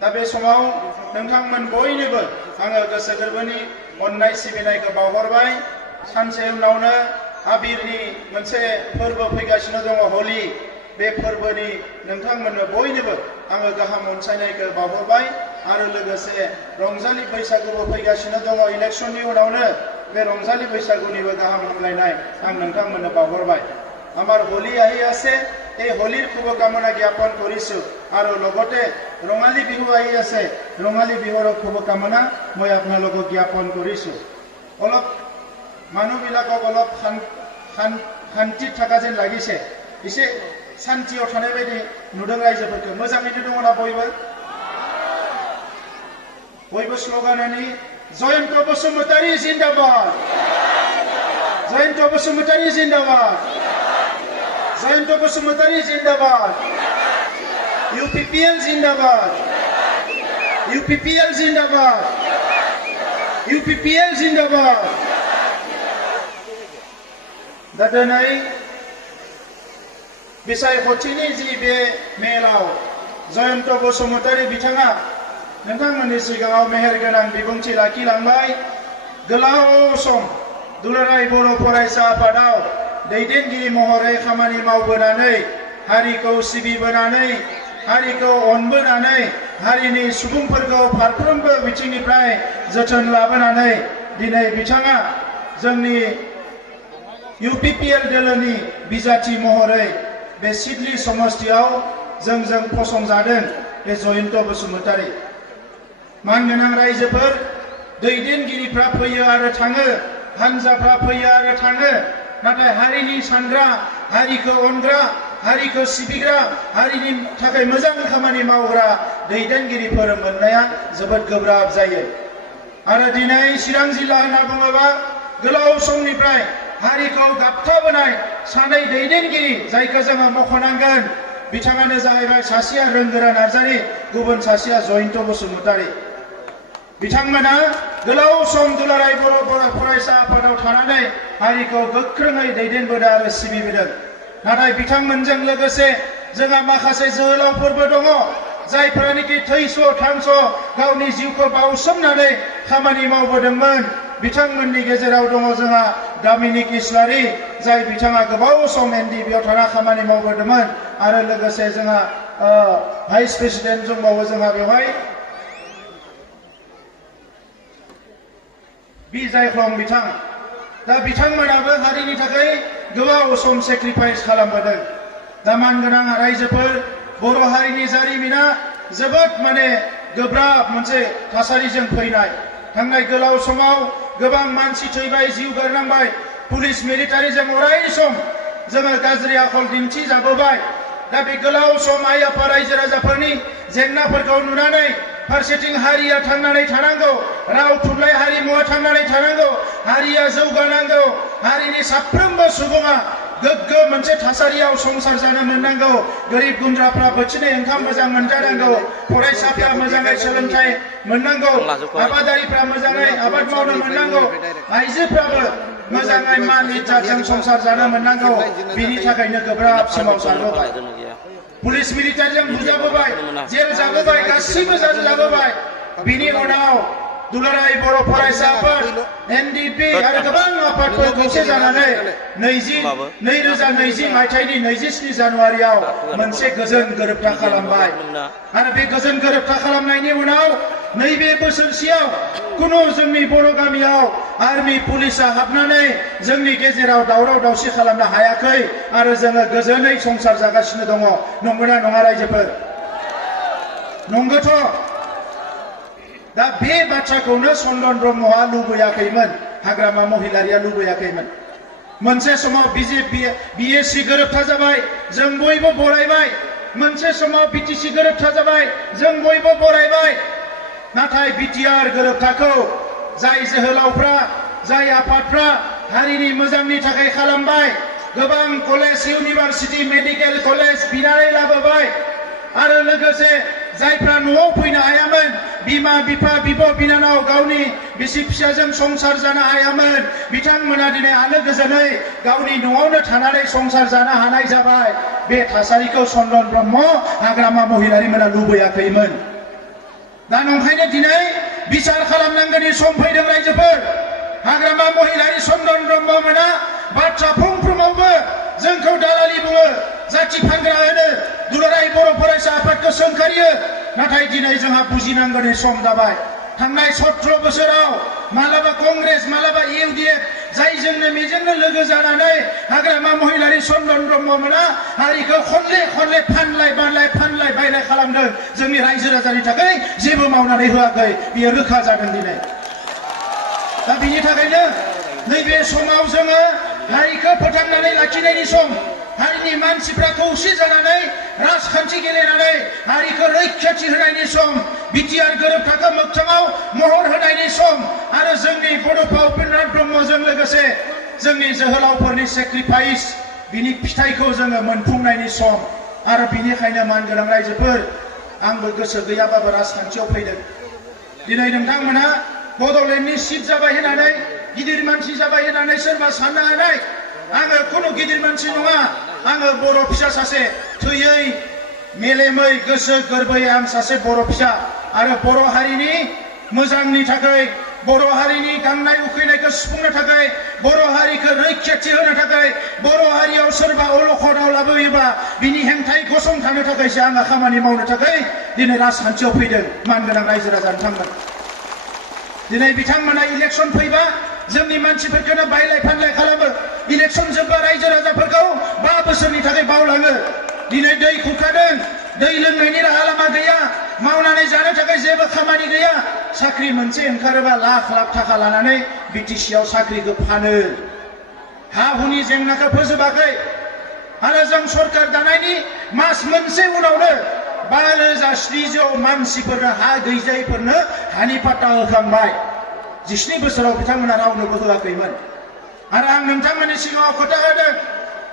दा बे समाव नोंथांमोन बयनोबो आङो गोसो गोरबोनि अननाय सिबिनायखौ बावहरबाय। सानसे उनावनो आबिरनि मोनसे फोरबो फैगासिनो दङ हलि। बे फोरबोनि नोंथांमोननो बयनोबो आङो गाहाम अनसायनायखौ बावहरबाय आरो लोगोसे रंजालि बैसागुबो फैगासिनो दङ इलेक्शननि उनावनो। बे रंजालि बैसागुनिबो गाहाम हामलायनाय आं नोंथांमोननो बावहरबाय। आमार होली আহি আছে, এই হোলিৰ শুভকামনা জ্ঞাপন কৰিছো আৰু লগতে ৰঙালী বিহু আহি আছে, ৰঙালী বিহুৰ শুভকামনা মই আপোনালোকক জ্ঞাপন কৰিছো। অলপ মানুহবিলাকক অলপ শান্তিত থকা যেন লাগিছে, এसे শান্তিयाव थानाय बायदि नुदों रायजोफोरखौ। मोजाङैनो दङ ना बयबो? बयबो स्ल'गाननि जयन्त बसुमतारी जिन्दाबाद, जयन्त बसुमतारी जिन्दाबाद, जयन्त बसुमतारी जिन्दाबाद, UPPL जिन्दाबाद, UPPL जिन्दाबाद, UPPL जिन्दाबाद। दा दिनै बिसायख'थिनि जि बे मेलाव जयन्त बसुमतारी बिथाङा नोंथांमोननि सिगाङाव मेहेरगोनां बिबुंथि लाखिलांबाय। गोलाव सम दुलाराय बर' फरायसा आफादाव दैदेनगिरि महरै खामानि मावबोनानै, हारिखौ सिबिबोनानै, हारिखौ अनबोनानै, हारिनि सुबुंफोरखौ फारफ्रोमबो बिथिंनिफ्राय जोथोन लाबोनानै दिनै बिथाङा जोंनि UPPL दोलोनि बिजाथि महरै बे सिडली समष्टियाव जोंजों फसंजादों बे जयन्त बसुमतारी। मानगोनां रायजोफोर, दैदेनगिरिफ्रा फैयो आरो थाङो, हानजाफ्रा फैयो आरो थाङो, नाथाय हारिनि सानग्रा, हारिखौ अनग्रा, हारिखौ सिबिग्रा, हारिनि थाखाय मोजां खामानि मावग्रा दैदेनगिरिफोर मोननाया जोबोद गोब्राब जायो। आरो दिनै चिरां जिल्ला होनना बुङोबा गोलाव समनिफ्राय हारिखौ गाबथाबोनाय सानै दैदेनगिरि जायखौ जोङो मख'नांगोन। बिथाङानो जाहैबाय सासेया रोंगोरा नार्जारी, गुबुन सासेया जयन्त बसुमतारी। बिथांमोना गोलाव सम दुलाराय बर' फरायसा आफादाव थानानै हारिखौ गोख्रोङै दैदेनबोदों आरो सिबिबोदों। नाथाय बिथांमोनजों लोगोसे जोंहा माखासे जोहोलावफोरबो दङ जायफोरानोखि थैस' थांस' गावनि जिउखौ बाउसोमनानै खामानि मावबोदोंमोन। बिथांमोननि गेजेराव दङ जोंहा डमिनिक इस्लारि, जाय बिथाङा गोबाव सम NDBआव थाना खामानि मावबोदोंमोन। आरो लोगोसे जोंहा भाइस प्रेसिडेन्ट दंबावो जोंहा बेवहाय बि जायख्लं बिथां। दा बिथांमोनाबो हारिनि थाखाय गोबाव सम सेक्रिफाइस खालामबोदों। दा मानगोनां रायजोफोर, बर' हारिनि जारिमिना जोबोद गोब्राब मोनसे थासारिजों फैनाय। थांनाय गोलाव समाव गोबां मानसि थैबाय, जिउ गारनांबाय। पुलिस मिलिटारिजों अराय सम जोङो गाज्रि आखल दिन्थिजाबोबाय। दा बे गोलाव सम आइ आफा रायजो राजाफोरनि जेंनाफोरखौ नुनानै फारसेथिं हारिया थांनानै थानांगौ, राव थुनलाइ हारिमुआ थांनानै थानांगौ, हारिया जौगानांगौ, हारिनि साफ्रोमबो सुबुङा गोग्गो मोनसे थासारियाव संसार जानो मोननांगौ, गोरिब गुन्द्राफ्रा बोथिनै ओंखाम मोजां मोनजानांगौ, फरायसाफ्रा मोजाङै सोलोंथाइ मोननांगौ, आबादारिफ्रा मोजाङै आबाद मावनो मोननांगौ, आइजोफ्राबो मोजाङै मान इज्जतजों संसार जानो मोननांगौ। बिनि थाखायनो गोब्राब सोमावसारबोबाय। पुलिस मिलिटारिजों बुजाबोबाय, जेल जाबोबाय, गासैबो जाबोबाय। बिनि उनाव दुलाराय बर' फरायसा आफाद, NDP आरो गोबां आफादफोर खौसे जानानै 2020 मायथाइनि 27 जानुवारियाव मोनसे गोजोन गोरोबथा खालामबाय। आरो बे गोजोन गोरोबथा खालामनायनि उनाव नैबे बोसोरसेयाव कुनु जोंनि बर' गामियाव आर्मि पुलिसा हाबनानै जोंनि गेजेराव दावराव दावसि खालामनो हायाखै आरो जोङो गोजोनै संसार जागासिनो दङ। नंगौना नङा रायजोफोर? नंगौथ'। दा बे बाथ्राखौनो चन्दन ब्रह्मआ लुबैयाखैमोन, हाग्रामा महिलारिया लुबैयाखैमोन। मोनसे समाव BSc गोरोबथा जाबाय, जों बयबो बरायबाय। मोनसे समाव BTC गोरोबथा जाबाय, जों बयबो बरायबाय। नाथाय BTR गोरोबथाखौ जाय जोहोलावफ्रा, जाय आफादफ्रा हारिनि मोजांनि थाखाय खालामबाय, गोबां कलेज, इउनिभारसिटि, मेडिकेल कलेज बिनानै लाबोबाय। आरो लोगोसे जायफ्रा न'आव फैनो हायामोन, बिमा बिफा, बिब' बिनानाव, गावनि बिसि फिसाजों संसार जानो हायामोन, बिथांमोना दिनै आलो गोजोनै गावनि न'आवनो थानानै संसार जानो हानाय जाबाय। बे थासारिखौ चन्दन ब्रह्म, हाग्रामा महिलारिमोना लुबैयाखैमोन। दा नंखायनो दिनै बिसार खालामनांगौनि सम फैदों रायजोफोर हाग्रामा महिलारि चन्दन ब्रह्म मोना बाथ्रा फंफ्रोमावबो जोंखौ दालालि बुङो जाथि फानग्रा होनो दुलाराय बर' फरायसा आफादखौ सोंखारियो नाथाय दिनै जोंहा बुजिनांगौनि सम जाबाय थांनाय 17 बोसोराव मालाबा कंग्रेस मालाबा इउडिएफ जायजोंनो मेजोंनो लोगो जानानै हाग्रामा महिलारि चन्दन ब्रह्म मोना हारिखौ खनले खनले फानलाय बायलाय खालामदों जोंनि रायजो राजानि थाखाय जेबो मावनानै होआखै बियो रोखा जादों दिनै दा बिनि थाखायनो नैबे समाव जोङो हारिखौ फोथांनानै लाखिनायनि सम हारिनि मानसिफ्रा खौसे जानानै राजखान्थि गेलेनानै हारिखौ रैखाथि होनायनि सम बिटिआर गोरोबथाखौ मोगथाङाव महर होनायनि सम आरो जोंनि बड'फा उपेन्द्रनाथ ब्रह्मजों लोगोसे जोंनि जोहोलावफोरनि सेक्रिफाइस बिनि फिथाइखौ जोङो मोनफुंनायनि सम आरो बिनिखायनो मानगोनां रायजोफोर आंबो गोसो गैयाबाबो राजखान्थियाव फैदों दिनै नोंथांमोनहा बड'लेण्डनि सिट जाबाय होननानै गिदिर मानसि जाबाय होननानै सोरबा साननो हानाय आङो खुनु गिदिर मानसि नङा आङो बर' फिसा सासे थैयै मेलेमै गोसो गोरबै आं सासे बर' फिसा आरो बर' हारिनि मोजांनि थाखाय बर' हारिनि गांनाय उखैनायखौ सुफुंनो थाखाय बर' हारिखौ रैखाथि होनो थाखाय बर' हारियाव सोरबा अलखदाव लाबोयोबा बिनि हेंथायै गसंथानो थाखायसो आङो खामानि मावनो थाखाय दिनै राजखान्थियाव फैदों मानगोनां रायजो राजा नोंथांमोन दिनै बिथांमोना इलेक्सन फैबा जोंनि मानसिफोरखौनो बायलाय फानलाय खालामो इलेक्सन जोब्बा रायजो राजाफोरखौ 5 बोसोरनि थाखाय बावलाङो दिनै दै खुरखादों दै लोंनायनि राहा लामा गैया मावनानै जानो थाखाय जेबो खामानि गैया साख्रि मोनसे ओंखारोबा लाख थाखा लानानै बिटिसिआव साख्रिखौ फानो हा हुनि जेंनाखौ फोजोबाखै आरो जों सरकार दानायनि मास मोनसे उनावनो 5,700 मानसिफोरनो हा गैजायैफोरनो हानि पाट्टा होखांबाय 17 बोसोराव बिथांमोना रावनोबो होआखैमोन आरो आं नोंथांमोननि सिगाङाव खोथा होदों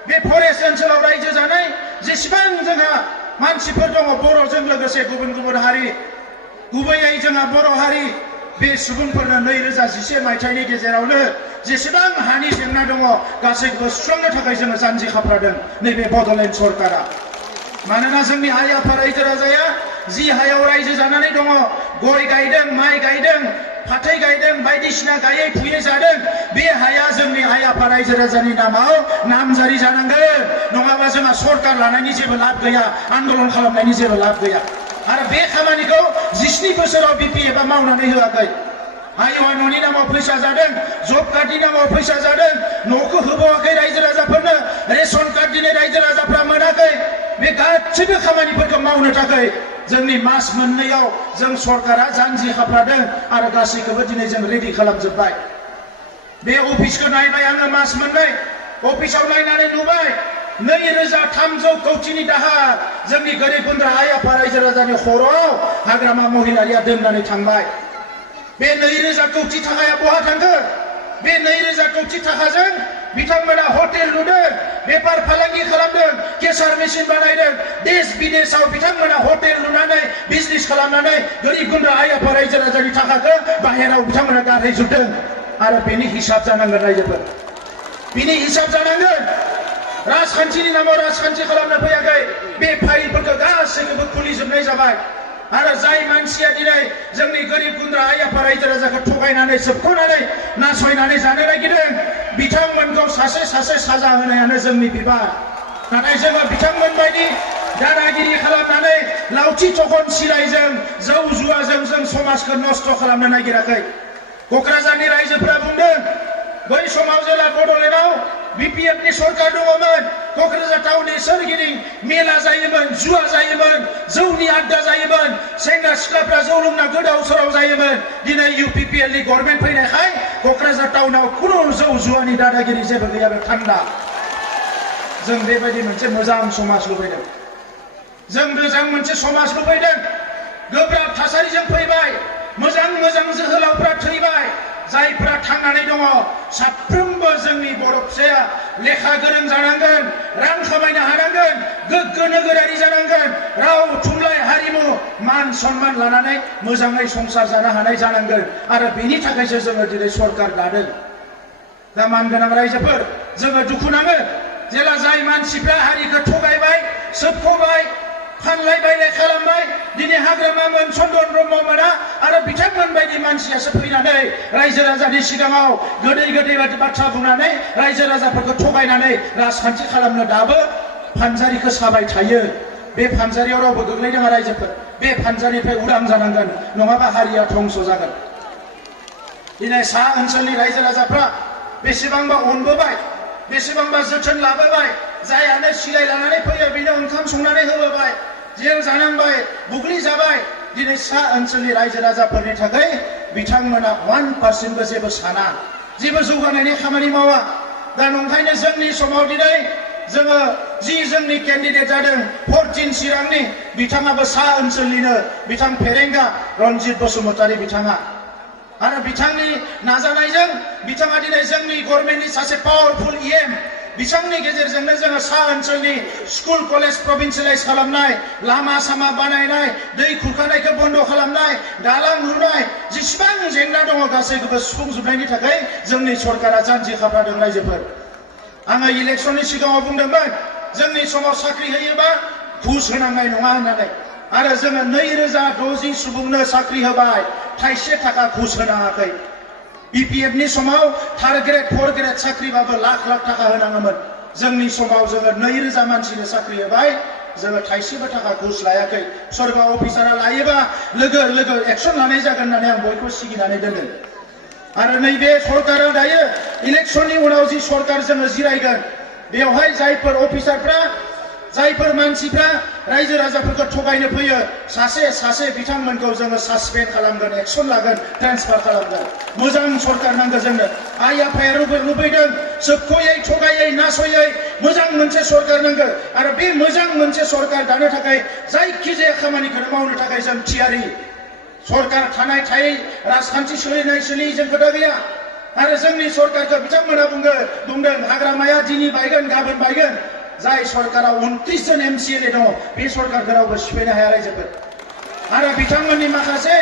बे फरेस्ट ओनसोलाव रायजो जानाय जेसेबां जोंहा मानसिफोर दङ बर'जों लोगोसे गुबुन हारि गुबैयै जोंहा बर' हारि बे सुबुंफोरनो 2011 मायथाइनि गेजेरावनो जेसेबां हानि जेंना दङ गासैखौबो सुस्रांनो थाखाय जोङो जानजि खाफ्रादों नैबे बड'लेण्ड सरकारा मानोना जोंनि हारि आफाद रायजो राजाया जि हायाव रायजो जानानै दङ गय गायदों माइ गायदों फाथै गायदों बायदिसिना गायै फुयै जादों बे हाया जोंनि हारि आफाद रायजो राजानि नामाव नामजारि जानांगोन नङाबा जोंहा सरकार लानायनि जेबो लाब गैया आन्दोलन खालामनायनि जेबो लाब गैया आरो बे खामानिखौ 17 बोसोराव बिपिएफआ मावनानै होआखै आइवा न'नि नामाव फैसा जादों जब कार्डनि नामाव फैसा जादों न'खौ होबावाखै रायजो राजाफोरनो रेशन कार्ड दिनै रायजो राजाफ्रा मोनाखै बे गासैबो खामानिफोरखौ मावनो थाखाय जोंनि मास मोननैयाव जों सरकारा जानजि खाफ्रादों आरो गासैखौबो दिनै जों रेडि खालामजोब्बाय बे अफिसखौ नायबाय आङो मास मोननै अफिसाव नायनानै नुबाय 2,300 कौटिनि दाहार जोंनि गोरिब गुन्द्रा आइ आफा रायजो राजानि खर'आव हाग्रामा महिलारिया दोननानै थांबाय बे 2,000 कौटि थाखाया बहा थांगोन बे 2,000 कौटि थाखाजों बिथांमोना हटेल लुदों बेफार फालांगि खालामदों केसार मेसिन बानायदों देश विदेशाव बिथांमोना हटेल लुनानै बिजनेस खालामनानै गोरिब गुन्द्रा आइ आफा रायजो राजानि थाखाखौ बाहेराव बिथांमोना गारहैजोबदों आरो बेनि हिसाब जानांगोन रायजोफोर बिनि हिसाब जानांगोन राजखान्थिनि नामाव राजखान्थि खालामनो फैयाखै बे फाइलफोरखौ गासैखौबो खुलिजोबनाय जाबाय आरो जाय मानसिया दिनै जोंनि गोरिब गुन्द्रा आइ आफा रायजो राजाखौ थगायनानै सोबख'नानै नासयनानै जानो नागिरदों बिथांमोनखौ सासे साजा होनायानो जोंनि बिबान नाथाय जोङो बिथांमोन बायदि दादागिरि खालामनानै लावथि थखन सिलाइजों जौ जुवाजों जों समाजखौ नस्थ' खालामनो नागिराखै क'क्राझारनि रायजोफोरा बुंदों बै समाव जेला बड'लेण्डआव बिपिएफनि सरकार दङमोन क'क्राझार टाउननि सोरगिदिं मेला जायोमोन जुवा जायोमोन जौनि आड्डा जायोमोन सेंग्रा सिख्लाफ्रा जौ लोंना गोदाव सोराव जायोमोन दिनै इउपिपिएलनि गभर्नमेन्ट फैनायखाय क'क्राझार टाउनाव खुनु जौ जुवानि दादागिरि जेबो गैया बे थान्दा जों बेबायदि मोनसे मोजां समाज लुबैदों जों मोजां मोनसे समाज लुबैदों गोब्राब थासारिजों फैबाय मोजां जोहोलावफ्रा थैबाय जायफ्रा थांनानै दङ साफ्रोमबो जोंनि बर' फिसाया लेखा गोरों जानांगोन रां खामायनो हानांगोन गोग्गो नोगोरारि जानांगोन राव थुनलाइ हारिमु मान सन्मान लानानै मोजाङै संसार जानो हानाय जानांगोन आरो बेनि थाखायसो जोङो दिनै सरकार दादों दा मानगोनां रायजोफोर जोङो दुखु नाङो जेला जाय मानसिफ्रा हारिखौ थगायबाय सोबख'बाय फानलाय बायलाय खालामबाय दिनै हाग्रामामोन चन्दन ब्रह्ममोना आरो बिथांमोन बायदि मानसियासो फैनानै रायजो राजानि सिगाङाव गोदै गोदै बाथ्रा बुंनानै रायजो राजाफोरखौ थगायनानै राजखान्थि खालामनो दाबो फानजारिखौ साबाय थायो। बे फानजारियाव रावबो गोग्लैदों रायजोफोर बे फानजारिनिफ्राय उदां जानांगोन नङाबा हारिया धंस जागोन। दिनै सा ओनसोलनि रायजो राजाफ्रा बेसेबांबा अनबोबाय बेसेबांबा जोथोन लाबोबाय जायानो सिलाय लानानै फैयो बेनो ओंखाम संनानै होबोबाय जेल जानांबाय बुग्लि जाबाय। दिनै सा ओनसोलनि रायजो राजाफोरनि थाखाय बिथांमोना 1% जेबो साना जेबो जौगानायनि खामानि मावा। दा नंखायनो जोंनि समाव दिनै जोङो जि जोंनि केन्डिडेट जादों 14 चिरांनि बिथाङाबो सा ओनसोलनिनो बिथां फेरेंगा रनजित बसुमतारी बिथाङा आरो बिथांनि नाजानायजों बिथाङा दिनै जोंनि गभर्नमेन्टनि सासे पावारफुल इएम बिथांनि गेजेरजोंनो जोङो सा ओनसोलनि स्कुल कलेज प्रभिन्सियेलाइज खालामनाय लामा सामा बानायनाय दै खुरखानायखौ बन्द खालामनाय दालां लुनाय जेसेबां जेंना दङ गासैखौबो सुफुंजोबनायनि थाखाय जोंनि सरकारा जानजि खाफ्रादों रायजोफोर। आङो इलेक्सननि सिगाङाव बुंदोंमोन जोंनि समाव साख्रि होयोबा घुस होनांनाय नङा होननानै आरो जोङो 2060 सुबुंनो साख्रि होबाय थाइसे थाखा घुस होनाङाखै। बिपिएफनि समाव 3 ग्रेड 4 ग्रेड साख्रिबाबो लाख लाख थाखा होनाङोमोन। जोंनि समाव जोङो 2000 मानसिनो साख्रि होबाय जोङो थाइसेबो थाखा घुस लायाखै। सोरबा अफिसारा लायोबा लोगो लोगो एक्सन लानाय जागोन होननानै आं बयखौबो सिगिनानै दोनदों। आरो नैबे सरकारा दायो इलेक्सननि उनाव जि सरकार जोङो जिरायगोन बेवहाय जायफोर अफिसारफ्रा जायफोर मानसिफ्रा रायजो राजाफोरखौ थगायनो फैयो सासे सासे बिथांमोनखौ जोङो सासपेन्ड खालामगोन एक्सन लागोन ट्रेन्सफार खालामगोन। मोजां सरकार नांगौ जोंनो। आइ आफाया लुबैदों सोबख'यै थगायै नासयै मोजां मोनसे सरकार नांगौ आरो बे मोजां मोनसे सरकार दानो थाखाय जायखिजाया खामानिखौ मावनो थाखाय जों थियारि। सरकार थानाय थायै राजखान्थि सोलिनाय सोलियै जों खोथा गैया आरो जोंनि सरकारखौ बिथांमोना बुंदों हाग्रामाया दिनै बायगोन गाबोन बायगोन। जाय सरकाराव 29 जन एमसिएलए दङ बे सरकारखौ रावबो सिफायनो हाया रायजोफोर। आरो बिथांमोननि माखासे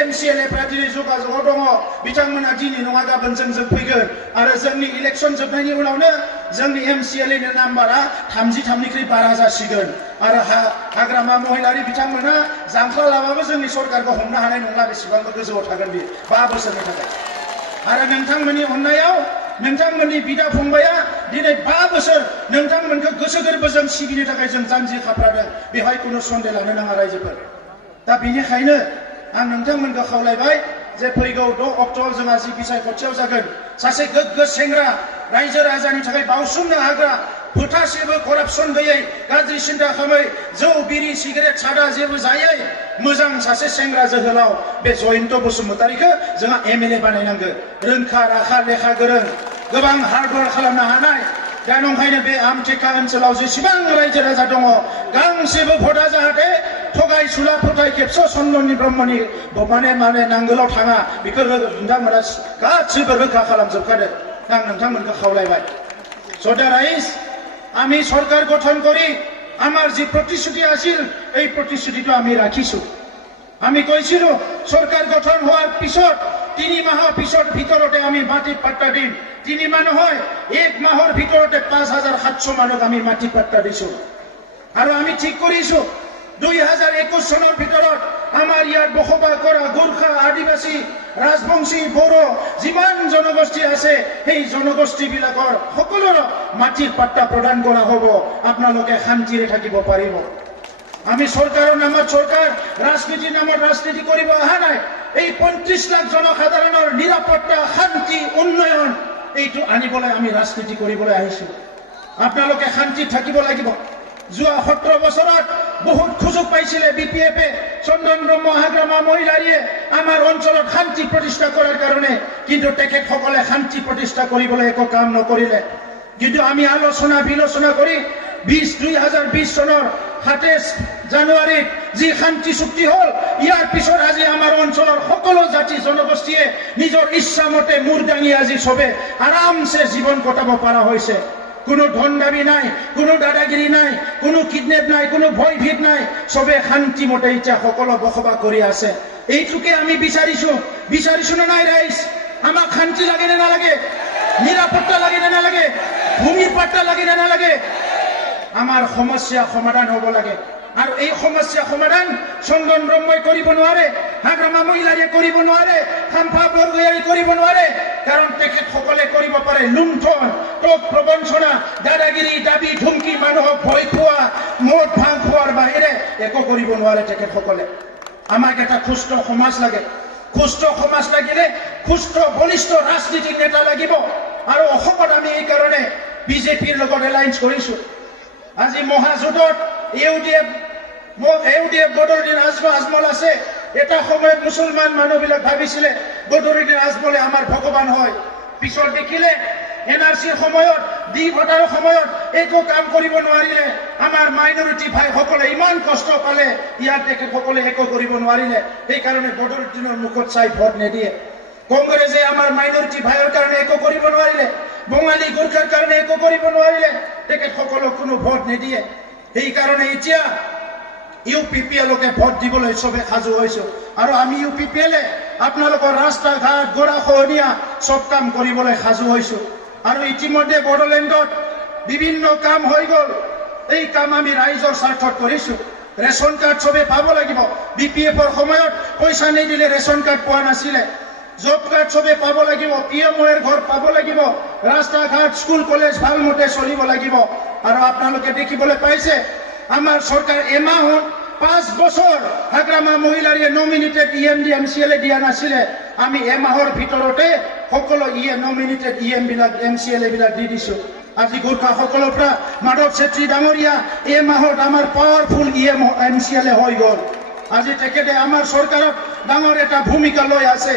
एमसिएलएफ्रा दिनै जगाजगआव दङ बिथांमोना दिनै नङा गाबोन जों फैगोन आरो जोंनि इलेक्सन जोबनायनि उनावनो जोंनि एमसिएलएनि नाम्बारा 33निख्रुइ बारा जासिगोन आरो हाग्रामा महिलारि बिथांमोना जांख्ला लाबाबो जोंनि सरकारखौ हमनो हानाय नंला बेसेबांबा गोजौआव थागोन बे 5 बोसोरनि थाखाय। आरो नोंथांमोननि अननायाव नोंथांमोननि बिदा फंबाया दिनै 5 बोसोर नोंथांमोनखौ गोसो गोरबोजों सिबिनो थाखाय जों जानजि खाफ्रादों बेवहाय खुनु सन्देह लानो नाङा रायजोफोर। दा बेनिखायनो आं नोंथांमोनखौ खावलायबाय जे फैगौ 6 अक्ट'आव जोंहा जि बिसायख'थियाव जागोन सासे गोग्गो सेंग्रा रायजो राजानि थाखाय बावसोमनो हाग्रा फोथासेबो करापसन गैयै गाज्रि सिन्था खालामै जौ बिरि सिगारेट सादा जेबो जायै मोजां सासे सेंग्रा जोहोलाव बे जयन्त बसुमतारीखौ जोंहा एमएलए बानायनांगौ। रोंखा राखा लेखा गोरों गोबां हार्डवर्क खालामनो हानाय। दा नंखायनो बे आमटेका ओनसोलाव जेसेबां रायजो राजा दङ गांसेबो भटआ जाहाथे थगाय सुला फोथाय खेबस' चन्दन ब्रह्मनि माने नांगोलाव थाङा बेखौ नोंथांमोना गासिबो रोखा खालामजोबखादों। आं नोंथांमोनखौ খাওলাইবাই। সো দ্য রাইস আমি সরকার গঠন করি আমার যে প্রতিশ্রুতি আছিল এই প্রতিশ্রুতিটো আমি রাখিছো। আমি কইছিলো সরকার গঠন হওয়ার পিছত 3 মাহ পিছত ভিতৰতে আমি মাটি পাট্টা দিম। 3 মাহ নহয় 1 মাহৰ ভিতৰতে 5700 মানুহ আমি মাটি পাট্টা দিছো আৰু আমি ঠিক কৰিছো 2021 চনৰ ভিতৰত আমাৰ ইয়াত বসবাস কৰা গোৰ্খা আদিবাসী ৰাজবংশী বড়ো যিমান জনগোষ্ঠী আছে সেই জনগোষ্ঠীবিলাকৰ সকলোৰে মাটিৰ পাট্টা প্ৰদান কৰা হ'ব। আপোনালোকে শান্তিৰে থাকিব পাৰিব। আমি সরকারের নামত সরকার রাজনীতির নামত রাজনীতি করিব অহা নাই। এই 35 লাখ জনসাধারণের নিরাপত্তা শান্তি উন্নয়ন এইটো আনিবলৈ আমি রাজনীতি কৰিবলৈ আহিছো। আপোনালোকে শান্তি থাকিব লাগিব। যোৱা 17 বছৰত বহুত সুযোগ পাইছিলে বিপিএফে চন্দন ব্ৰহ্ম হাগ্ৰামা মহিলাৰীয়ে আমাৰ অঞ্চলত শান্তি প্ৰতিষ্ঠা কৰাৰ কাৰণে, কিন্তু তেখেতসকলে শান্তি প্ৰতিষ্ঠা কৰিবলৈ একো কাম নকৰিলে। কিন্তু আমি আলোচনা বিলোচনা কৰি 2020 চনৰ 27 জানুৱাৰীত যি শান্তি চুক্তি হল ইয়াৰ পিছত আজি আমাৰ অঞ্চলৰ সকলো জাতি জনগোষ্ঠীয়ে নিজৰ ইচ্ছামতে মূৰ দাঙি আজি সবে আৰামছে জীৱন কটাব পৰা হৈছে। কোনো ধন দাবী নাই, কোনো দাদাগিৰি নাই, কোনো কিডনেপ নাই, কোনো ভয় ভীত নাই। সবে শান্তিমতে এতিয়া সকলো বসবাস কৰি আছে। এইটোকে আমি বিচাৰিছো না নাই ৰাইজ? আমাক শান্তি লাগে নে নালাগে? নিৰাপত্তা লাগে নে নালাগে? ভূমিৰ পাট্টা লাগে নে নালাগে? আমাৰ সমস্যা সমাধান হ'ব লাগে। আৰু এই সমস্যা সমাধান চন্দন ব্ৰহ্মই কৰিব নোৱাৰে, হাগ্ৰামা মহিলাৰীয়ে কৰিব নোৱাৰে, খাম্পা বৰগয়াৰী কৰিব নোৱাৰে। কাৰণ তেখেতসকলে কৰিব পাৰে লুণ্ঠন, টোপ প্ৰবঞ্চনা, দাদাগিৰি, দাবী ধুমকি, মানুহক ভয় খোৱা, মদ ভাং খোৱাৰ বাহিৰে একো কৰিব নোৱাৰে তেখেতসকলে। আমাক এটা সুস্থ সমাজ লাগে। সুস্থ সমাজ লাগিলে সুস্থ বলিষ্ঠ ৰাজনীতিক নেতা লাগিব। আৰু অসমত আমি এই কাৰণে বিজেপিৰ লগত এলায়েন্স কৰিছোঁ। আজি মহাজোঁটত ইউডিএফ বদৰুদ্দিন আজমল আছে। এটা সময়ত মুছলমান মানুহবিলাক ভাবিছিলে বদৰুদ্দিন আজমলে আমাৰ ভগৱান হয়। পিছত দেখিলে NRCৰ সময়ত, ভোটাৰৰ সময়ত একো কাম কৰিব নোৱাৰিলে। আমাৰ মাইনৰিটি ভাইসকলে ইমান কষ্ট পালে, ইয়াত তেখেতসকলে একো কৰিব নোৱাৰিলে। সেইকাৰণে বদৰুদ্দিনৰ মুখত চাই ভোট নিদিয়ে। কংগ্ৰেছে আমাৰ মাইনৰিটি ভাইৰ কাৰণে একো কৰিব নোৱাৰিলে, বঙালী গোৰ্খাৰ কাৰণে একো কৰিব নোৱাৰিলে, তেখেতসকলক কোনো ভোট নিদিয়ে। সেইকাৰণে এতিয়া UPPLকে ভোট দিবলৈ চবে সাজু হৈছো। আৰু আমি UPPLে আপোনালোকৰ ৰাস্তা ঘাট, গৰাখহনীয়া চব কাম কৰিবলৈ সাজু হৈছো। আৰু ইতিমধ্যে বড়োলেণ্ডত বিভিন্ন কাম হৈ গ'ল। এই কাম আমি ৰাইজৰ স্বাৰ্থত কৰিছো। ৰেচন কাৰ্ড চবে পাব লাগিব। BPFৰ সময়ত পইচা নিদিলে ৰেচন কাৰ্ড পোৱা নাছিলে। জব কাৰ্ড চবে পাব লাগিব। PMOৰ ঘৰ পাব লাগিব। ৰাস্তা ঘাট, স্কুল কলেজ ভালমতে চলিব লাগিব। আৰু আপোনালোকে দেখিবলৈ পাইছে আমাৰ চৰকাৰ এমাহত 5 বছৰ হাগ্ৰামা মহিলাৰীয়ে নমিনেটেড EMD MCLA দিয়া নাছিলে। আমি এমাহৰ ভিতৰতে সকলো নমিনেটেড EM বিলাক MCLA বিলাক দি দিছো। আজি গোৰ্খাসকলৰ পৰা মাধৱ চেত্ৰী ডাঙৰীয়া এই মাহত আমাৰ পাৱাৰফুল MCLA হৈ গ'ল। আজি তেখেতে আমাৰ চৰকাৰত ডাঙৰ এটা ভূমিকা লৈ আছে।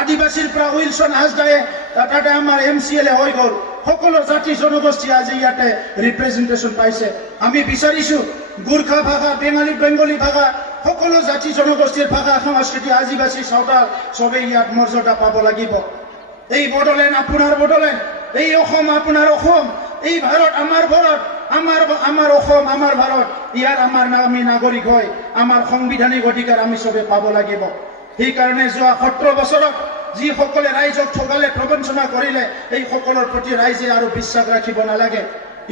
আদিবাসীৰ পৰা উইলছন হাজদায়ে তাতে আমাৰ MCLA হৈ গ'ল। সকলো জাতি জনগোষ্ঠী আজি ইয়াতে ৰিপ্ৰেজেণ্টেশ্যন পাইছে। আমি বিচাৰিছো গোৰ্খা ভাষা, বেংগলী ভাষা, সকলো জাতি জনগোষ্ঠীৰ ভাষা সংস্কৃতি, আদিবাসী চাওতাল চবেই ইয়াত মৰ্যাদা পাব লাগিব। এই বড়োলেণ্ড আপোনাৰ বড়োলেণ্ড, এই অসম আপোনাৰ অসম, এই ভাৰত আমাৰ ভাৰত, আমাৰ অসম আমাৰ ভাৰত। ইয়াৰ আমি নাগৰিক হয়, আমাৰ সাংবিধানিক অধিকাৰ আমি চবে পাব লাগিব। সেইকাৰণে যোৱা 17 বছৰত যিসকলে ৰাইজক ঠগালে, প্ৰবঞ্চনা কৰিলে, এই সকলৰ প্ৰতি ৰাইজে আৰু বিশ্বাস ৰাখিব নালাগে।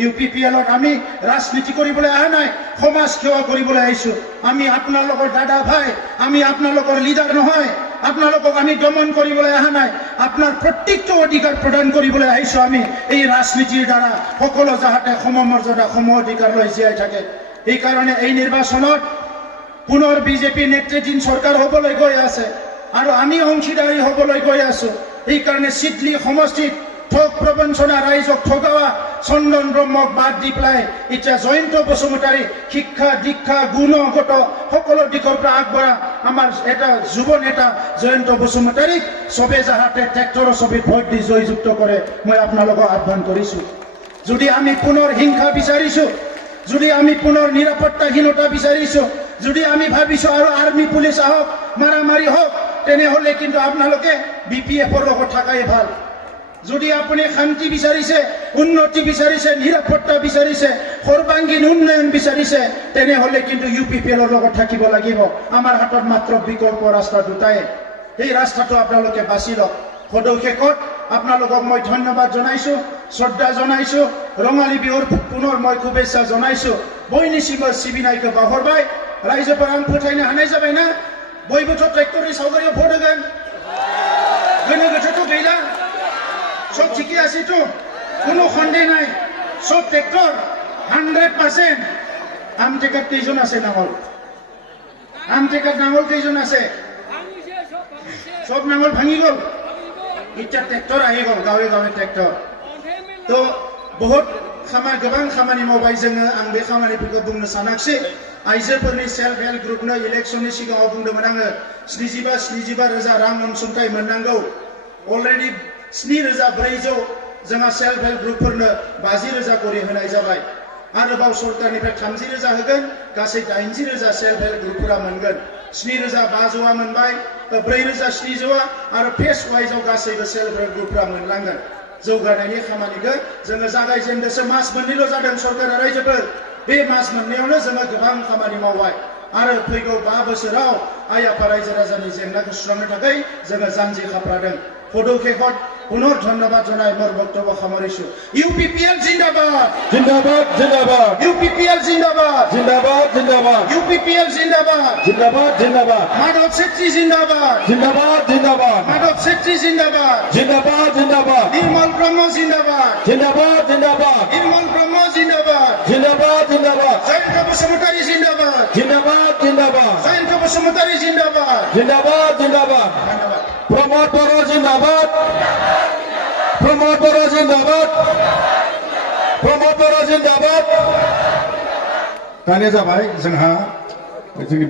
UPPLত আমি ৰাজনীতি কৰিবলৈ অহা নাই, সমাজ সেৱা কৰিবলৈ আহিছো। আমি আপোনালোকৰ দাদা ভাই, আমি আপোনালোকৰ লিডাৰ নহয়। আপোনালোকক আমি দমন কৰিবলৈ অহা নাই, আপোনাৰ প্ৰত্যেকটো অধিকাৰ প্ৰদান কৰিবলৈ আহিছো। আমি এই ৰাজনীতিৰ দ্বাৰা সকলো যাতে সমমৰ্যাদা, সম অধিকাৰ লৈ জীয়াই থাকে। সেইকাৰণে এই নিৰ্বাচনত পুনৰ বিজেপি নেতৃত্বাধীন চৰকাৰ হ'বলৈ গৈ আছে আৰু আমি অংশীদাৰী হ'বলৈ গৈ আছো। সেইকাৰণে চিডলি সমষ্টিত ঠগ প্ৰবঞ্চনা, ৰাইজক ঠগাৱা চন্দন ব্ৰহ্মক বাদ দি পেলাই এতিয়া জয়ন্ত বসুমতাৰী শিক্ষা দীক্ষা গুণগত সকলো দিশৰ পৰা আগবঢ়া আমাৰ এটা যুৱ নেতা জয়ন্ত বসুমতাৰীক চবে যাতে ট্ৰেক্টৰৰ ছবিত ভোট দি জয়যুক্ত কৰে, মই আপোনালোকক আহ্বান কৰিছো। যদি আমি পুনৰ হিংসা বিচাৰিছো, যদি আমি পুনৰ নিৰাপত্তাহীনতা বিচাৰিছো, যদি আমি ভাবিছো আৰু আৰ্মি পুলিচ আহক, মাৰামাৰি হওক, তেনেহলে কিন্তু আপোনালোকে BPFৰ লগত থাকাই ভাল। যদি আপুনি শান্তি বিচাৰিছে, উন্নতি বিচাৰিছে, নিৰাপত্তা বিচাৰিছে, সৰ্বাংগীন উন্নয়ন বিচাৰিছে, তেনেহলে কিন্তু UPPLৰ লগত থাকিব লাগিব। আমাৰ হাতত মাত্ৰ বিকল্প ৰাস্তা দুটাই। এই ৰাস্তাটো আপোনালোকে বাছি লওক। সদৌশেষত আপোনালোকক মই ধন্যবাদ জনাইছো, শ্ৰদ্ধা জনাইছো, ৰঙালী বিহুৰ পুনৰ মই শুভেচ্ছা জনাইছো। बयनिसिमबो सिबिनायखौ बावहरबाय। रायजोफोरा आं फोथायनो हानाय जाबायना बयबोथ' ट्रेक्टरनि सावगारियाव भट होगोन, गोनो गोथोथ' गैला, सब ঠিকই আছেতো, কোনো সন্দেহ নাই, সব ট্ৰেক্টৰ 100%। আম টেকাত কেইজন আছে নাঙল? আম টেকাত নাঙল কেইজন আছে? সব নাঙল ভাঙি গ'ল। এতিয়া ট্ৰেক্টৰ আহি গ'ল, গাঁৱে গাঁৱে ট্ৰেক্টৰ। তো বহুত गोबां खामानि मावबाय जोङो। आं बे खामानिफोरखौ बुंनो सानाखिसै। आइजोफोरनि सेल्फ हेल्प ग्रुपनो इलेक्शननि सिगाङाव बुंदोंमोन आङो 75,000 रां अनसुंथाइ मोननांगौ। अलरेडि 7,400 जोंहा सेल्फ हेल्प ग्रुपफोरनो 50,000 करि होनाय जाबाय। आरोबाव सरकारनिफ्राय 30,000 होगोन, गासै 80,000 सेल्फ हेल्प ग्रुपफोरा मोनगोन। 7,500 मोनबाय, 4,700 आरो फेस वाइजआव गासैबो सेल्फ हेल्प ग्रुपफोरा मोनलांगोन। जौगानायनि खामानिखौ जोङो जागायजेनदोंसो। मास मोननैल' जादों सरकारा रायजोफोर। बे मास मोननैयावनो जोङो गोबां खामानि मावबाय आरो फैगौ 5 बोसोराव आइ आफा रायजो राजानि जेंनाखौ सुस्रांनो थाखाय जोङो जानजि खाफ्रादों। फदौखेखत পুনৰ ধন্যবাদ জনাই মোৰ বক্তব্য সামৰিছো UPPL জিন্দাবাদ জিন্দাবাদ জিন্দাবাদ UPPL জিন্দাবাদ জিন্দাবাদ জিন্দাবাদ UPPL জিন্দাবাদ জিন্দাবাদ জিন্দাবাদ মাধৱ ছেত্ৰী জিন্দাবাদ জিন্দাবাদ জিন্দাবাদ মাধৱ ছেত্ৰী জিন্দাবাদ জিন্দাবাদ জিন্দাবাদ নিৰ্মল ব্ৰহ্ম জিন্দাবাদ জিন্দাবাদ জিন্দাবাদ নিৰ্মল ব্ৰহ্ম জিন্দাবাদ জিন্দাবাদ জিন্দাবাদ জয়ন্ত বসুমতাৰী জিন্দাবাদ জিন্দাবাদ জিন্দাবাদ জয়ন্ত বসুমতাৰী জিন্দাবাদ জিন্দাবাদ জিন্দাবাদ ধন্যবাদ प्रमोद बर जिंदाबाद प्रमोद बर जिंदाबाद प्रमोद बर जिंदाबाद दानिया जाबाय जोंहा जोंनि